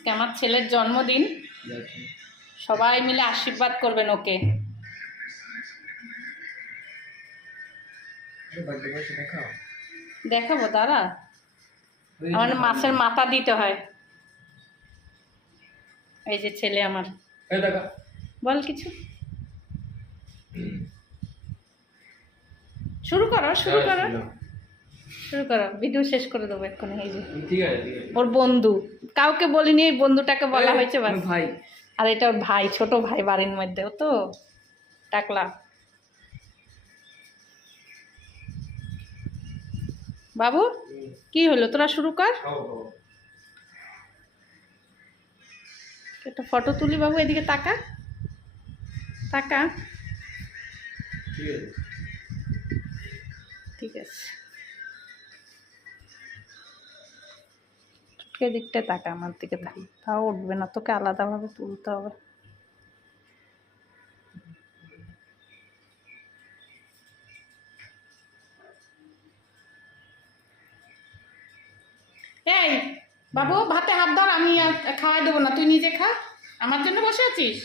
আজকে আমার ছেলের জন্মদিন, সবাই মিলে আশীর্বাদ করবেন ওকে। দেখাবো দাঁড়া, আমার মাছের মাথা দিতে হয়। এই যে ছেলে আমার, বল কিছু। শুরু করো শুরু করো শুরু করো, ভিডিও শেষ করে দেবো এক্ষুনি। এই যে ওর বন্ধু, কাউকে বলিনি, এই বন্ধুটাকে বলা হয়েছে বাস। ভাই, আর এটা ওর ভাই, ছোট ভাই বাড়ির মধ্যে, ও তো টাকলা। বাবু কি হলো, তোরা শুরু কর। একটা ফটো তুলি বাবু, এদিকে তাকা তাকা। ঠিক আছে, দিকটা তাকা, আমার দিকে তাকা, তাও উঠবে না, তোকে আলাদাভাবে তুলতে হবে। এই বাবু, ভাতে হাত ধর, আমি আর খাওয়াই দেবো না, তুই নিজে খা। আমার জন্য বসে আছিস?